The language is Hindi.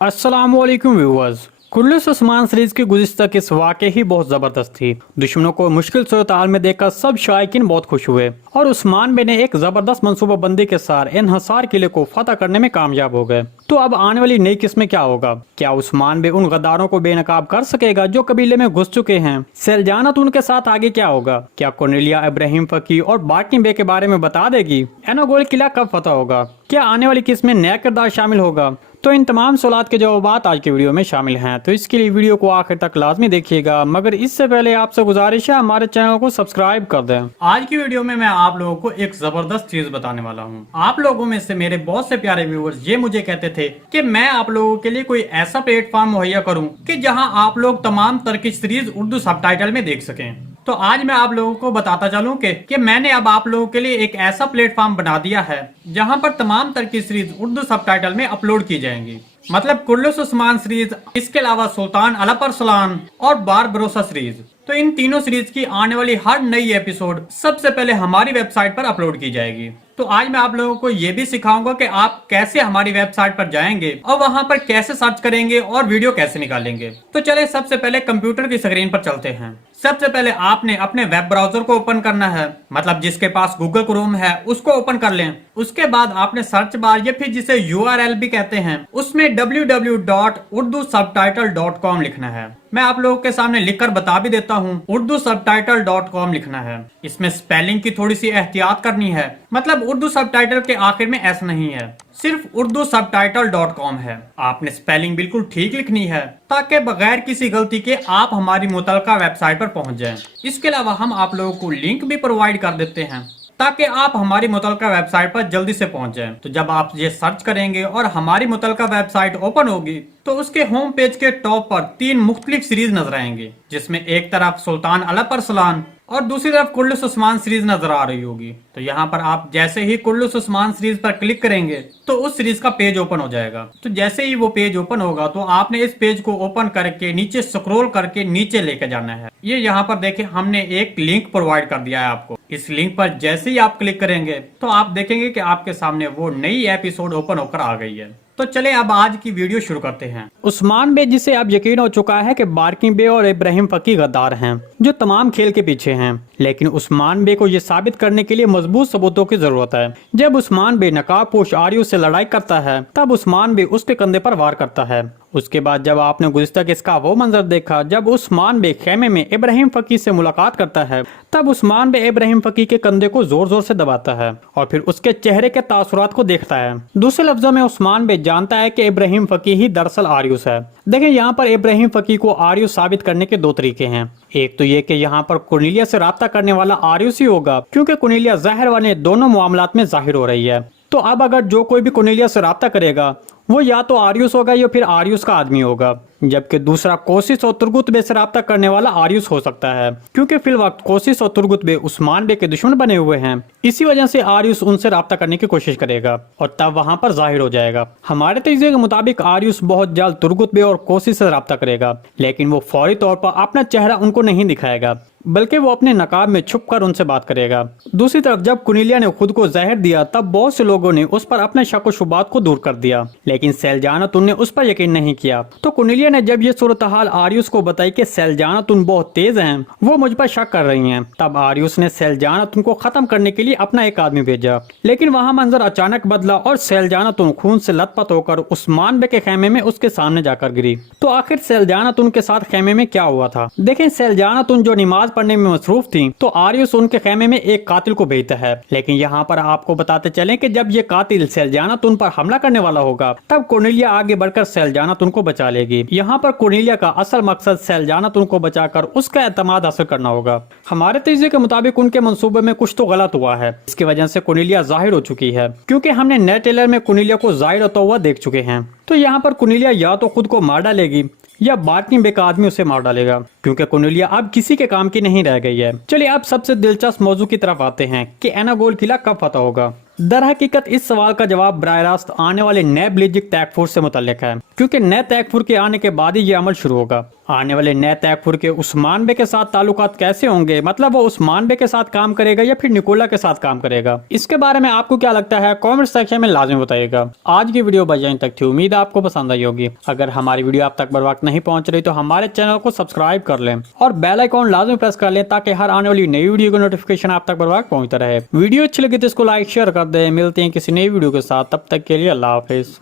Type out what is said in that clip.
अस्सलामुअलैकुम व्यूअर्स। कुल्लूस उस्मान सीरीज की गुज़िश्ता किस्त वाकई ही बहुत ज़बरदस्त थी। दुश्मनों को मुश्किल सूरत हाल में देखकर सब शायकीन बहुत खुश हुए और उस्मान बे ने एक ज़बरदस्त मनसूबाबंदी के साथ इन्हिसार किले को फतह करने में कामयाब हो गए। तो अब आने वाली नई किस्त में क्या होगा? क्या उस्मान बे उन गद्दारों को बेनकाब कर सकेगा जो कबीले में घुस चुके हैं? सैलजानत उनके साथ आगे क्या होगा? क्या कॉर्नेलिया इब्राहिम फकी और बार्किन बे के बारे में बता देगी? एनागोल किला कब फतह होगा? क्या आने वाली किस्त में नया किरदार शामिल होगा? तो इन तमाम सवालात के जवाब आज की वीडियो में शामिल हैं, तो इसके लिए वीडियो को आखिर तक लाजमी देखिएगा। मगर इससे पहले आपसे गुजारिश है हमारे चैनल को सब्सक्राइब कर दें। आज की वीडियो में मैं आप लोगों को एक जबरदस्त चीज बताने वाला हूं। आप लोगों में से मेरे बहुत से प्यारे व्यूअर्स ये मुझे कहते थे कि मैं आप लोगों के लिए कोई ऐसा प्लेटफॉर्म मुहैया करूं कि जहां आप लोग तमाम टर्किश सीरीज उर्दू सबटाइटल में देख सकें। तो आज मैं आप लोगों को बताता चलूं कि मैंने अब आप लोगों के लिए एक ऐसा प्लेटफॉर्म बना दिया है जहां पर तमाम टर्की सीरीज उर्दू सबटाइटल में अपलोड की जाएंगी। मतलब कुल्लूस उस्मान सीरीज, इसके अलावा सुल्तान अल अरसलान और बारबरोसा सीरीज। तो इन तीनों सीरीज की आने वाली हर नई एपिसोड सबसे पहले हमारी वेबसाइट पर अपलोड की जाएगी। तो आज मैं आप लोगों को ये भी सिखाऊंगा कि आप कैसे हमारी वेबसाइट पर जाएंगे और वहां पर कैसे सर्च करेंगे और वीडियो कैसे निकालेंगे। तो चले सबसे पहले कंप्यूटर की स्क्रीन पर चलते हैं। सबसे पहले आपने अपने वेब ब्राउजर को ओपन करना है, मतलब जिसके पास गूगल क्रोम है उसको ओपन कर लें। उसके बाद आपने सर्च बार या फिर जिसे URL भी कहते हैं उसमें www.urdusubtitle.com लिखना है। मैं आप लोगों के सामने लिखकर बता भी देता हूँ, urdusubtitle.com लिखना है। इसमें स्पेलिंग की थोड़ी सी एहतियात करनी है, मतलब उर्दू सबटाइटल के आखिर में एस नहीं है, सिर्फ urdusubtitle.com है। आपने स्पेलिंग बिल्कुल ठीक लिखनी है ताकि बगैर किसी गलती के आप हमारी मुतलका वेबसाइट पर पहुंच जाएं। इसके अलावा हम आप लोगों को लिंक भी प्रोवाइड कर देते हैं ताकि आप हमारी मुतलका वेबसाइट पर जल्दी से पहुंच जाएं। तो जब आप ये सर्च करेंगे और हमारी मुतलका वेबसाइट ओपन होगी तो उसके होम पेज के टॉप पर 3 मुख्तलिफ सीरीज नजर आएंगे, जिसमें एक तरफ सुल्तान अल अरसलान और दूसरी तरफ कुल्लूस उस्मान सीरीज नजर आ रही होगी। तो यहाँ पर आप जैसे ही कुल्लूस उस्मान सीरीज पर क्लिक करेंगे तो उस सीरीज का पेज ओपन हो जाएगा। तो जैसे ही वो पेज ओपन होगा तो आपने इस पेज को ओपन करके नीचे स्क्रॉल करके नीचे लेके जाना है। ये यहाँ पर देखें, हमने एक लिंक प्रोवाइड कर दिया है आपको। इस लिंक पर जैसे ही आप क्लिक करेंगे तो आप देखेंगे कि आपके सामने वो नई एपिसोड ओपन होकर आ गई है। तो चले अब आज की वीडियो शुरू करते हैं। उस्मान बे, जिसे अब यकीन हो चुका है कि बार्किन बे और इब्राहिम फकी गद्दार हैं जो तमाम खेल के पीछे हैं, लेकिन उस्मान बे को यह साबित करने के लिए मजबूत सबूतों की जरूरत है। जब उस्मान बे नकाबपोश आर्यों से लड़ाई करता है तब उस्मान बे उसके कंधे पर वार करता है। उसके बाद जब आपने गुज़िश्ता किस्त का वो मंजर देखा जब उस्मान बे खेमे में इब्राहिम फकी से मुलाकात करता है, तब उस्मान बे इब्राहिम फकी के कंधे को जोर जोर से दबाता है और फिर उसके चेहरे के तासुरात को देखता है। दूसरे लफ्जों में उस्मान बे जानता है कि इब्राहिम फकी ही दरअसल आर्यूस है। देखें, यहाँ पर इब्राहिम फकी को आर्यूस साबित करने के 2 तरीके हैं। एक तो ये कि यहाँ पर कॉर्नेलिया से राब्ता करने वाला आर्यूस ही होगा, क्योंकि कॉर्नेलिया ज़ाहिर वाले दोनों मामलात में जाहिर हो रही है। तो अब अगर जो कोई भी कॉर्नेलिया से राब्ता करेगा वो या तो आर्यूस होगा या फिर आर्यूस का आदमी होगा, जबकि दूसरा कोशिश और तुर्गुत बे से राब्ता करने वाला आर्यूस हो सकता है, क्योंकि फिल वक्त कोशिश और तुर्गुत बे उस्मान बे के दुश्मन बने हुए हैं। इसी वजह से आर्यूस उनसे राब्ता करने की कोशिश करेगा और तब वहां पर जाहिर हो जाएगा। हमारे तजज़िये के मुताबिक आर्यूस बहुत जल्द तुर्गुत बे और कोशिश से राब्ता करेगा, लेकिन वो फौरी तौर पर अपना चेहरा उनको नहीं दिखाएगा, बल्कि वो अपने नकाब में छुपकर उनसे बात करेगा। दूसरी तरफ जब कॉर्नेलिया ने खुद को जहर दिया तब बहुत से लोगों ने उस पर अपने शक व शुबात को दूर कर दिया, लेकिन सैलजानतुन ने उस पर यकीन नहीं किया। तो कॉर्नेलिया ने जब ये सूरत हाल आर्यूस को बताई कि सैलजानतुन बहुत तेज हैं, वो मुझ पर शक कर रही हैं, तब आर्यूस ने सैलजानतुन को खत्म करने के लिए अपना एक आदमी भेजा। लेकिन वहाँ मंजर अचानक बदला और सैलजानतुन खून से लथपथ होकर उस्मान बे के खेमे में उसके सामने जाकर गिरी। तो आखिर सैलजानतुन के साथ खेमे में क्या हुआ था? देखें, सैलजानतुन जो नमाज पढ़ने में मसरूफ थी, तो आर्यूस उनके खेमे में एक कातिल को भेजता है। लेकिन यहाँ पर आपको बताते चलें कि जब ये कातिल सैलजानतुन पर हमला करने वाला होगा तब कॉर्नेलिया आगे बढ़कर सैलजानतुन को बचा लेगी। यहाँ पर कॉर्नेलिया का असल मकसद सैलजानतुन को बचाकर उसका एतमाद हासिल करना होगा। हमारे तजज़िये के मुताबिक उनके मंसूबे में कुछ तो गलत हुआ है, इसकी वजह से कॉर्नेलिया जाहिर हो चुकी है, क्योंकि हमने नए ट्रेलर में कॉर्नेलिया को जाहिर होता हुआ देख चुके हैं। तो यहाँ पर कॉर्नेलिया या तो खुद को मार डालेगी या बार्किन बे का आदमी उसे मार डालेगा, क्योंकि कॉर्नेलिया अब किसी के काम की नहीं रह गई है। चलिए अब सबसे दिलचस्प मौजू की तरफ आते हैं कि एनागोल किला कब फतह होगा। दर हकीकत इस सवाल का जवाब बराह रास्त आने वाले नए बेल्जिक तैकफुर से मुतल्लिक है, क्योंकि नए तैकफुर के आने के बाद ही ये अमल शुरू होगा। आने वाले नए तैफुर के उस्मान बे के साथ ताल्लुकात कैसे होंगे, मतलब वो उस्मान बे के साथ काम करेगा या फिर निकोला के साथ काम करेगा, इसके बारे में आपको क्या लगता है कमेंट सेक्शन में लाजमी बताइएगा। आज की वीडियो बस यहीं तक थी, उम्मीद है आपको पसंद आई होगी। अगर हमारी वीडियो आप तक बर वक्त नहीं पहुंच रही तो हमारे चैनल को सब्सक्राइब कर लें और बेल आइकॉन लाजमी प्रेस कर लें ताकि हर आने वाली नई वीडियो का नोटिफिकेशन आप तक बर वक्त पहुंचता रहे। वीडियो अच्छी लगी तो इसको लाइक शेयर कर दे। मिलते हैं किसी नई वीडियो के साथ, तब तक के लिए अल्लाह हाफिज।